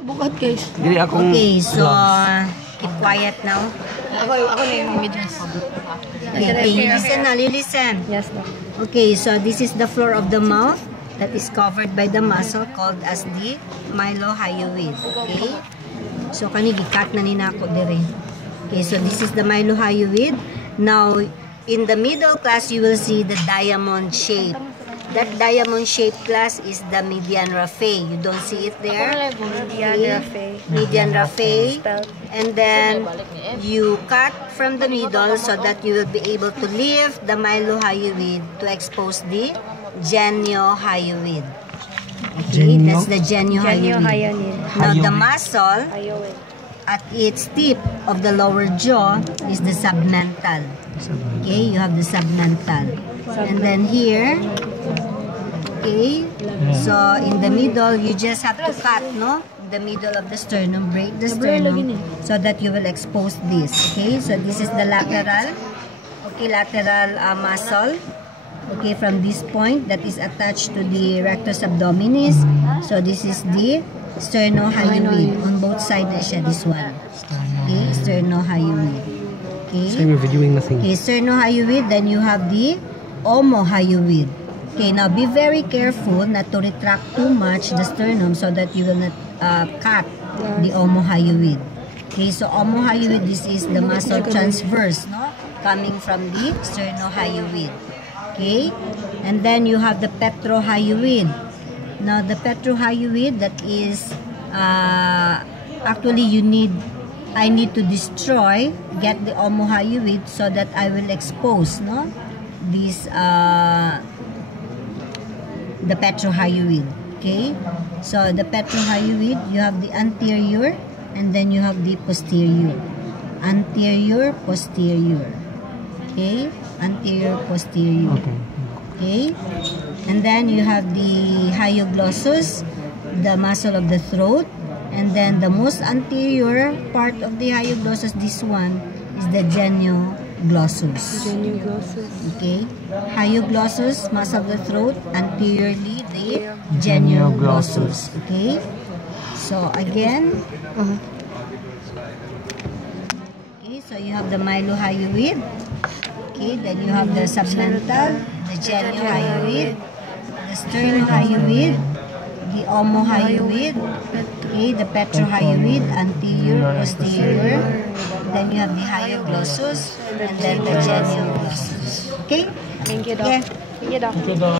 Bukat guys. Okay, so keep quiet now. Ako na yung images. Okay, listen. Yes, no. Okay, so this is the floor of the mouth that is covered by the muscle called as the mylohyoid. Okay? So kani gikat na ninako dire. Okay, so this is the mylohyoid. Now, in the middle class, you will see the diamond shape. That diamond shape class is the median raphe. You don't see it there? Median raphe. And then you cut from the middle so that you will be able to lift the mylohyoid to expose the geniohyoid. Okay, that's the geniohyoid. Now the muscle at its tip of the lower jaw is the submental. Okay, you have the submental. And then here, okay, so in the middle, you just have to cut, no? The middle of the sternum, break the sternum so that you will expose this. Okay, so this is the lateral, okay, lateral muscle. Okay, from this point that is attached to the rectus abdominis. So this is the sternohyoid. On both sides, this one. Okay, sternohyoid. Okay. So you're doing nothing. Okay, sternohyoid. Then you have the omohyoid. Okay, now be very careful not to retract too much the sternum so that you will not cut the omohyoid. Okay, so omohyoid, this is the muscle transverse, no, coming from the sternohyoid. Okay, and then you have the petrohyoid. Now the petrohyoid, that is actually I need to destroy, get the omohyoid so that I will expose, no, this the petrohyoid. Okay, so the petrohyoid, you have the anterior and then you have the posterior. Anterior, posterior. Okay, anterior, posterior. Okay, and then you have the hyoglossus, the muscle of the throat, and then the most anterior part of the hyoglossus, this one is the genioglossus. Okay, hyoglossus, muscle of the throat, anteriorly the genioglossus. Okay, so again, okay, so you have the mylohyoid. Okay, then you have the submental, the geniohyoid, the sternohyoid, the omohyoid, okay, the petrohyoid, anterior, posterior, then you have the hyoglossus, and then the genioglossus. Okay? Thank you, Doc. Yeah. Thank you, Doc.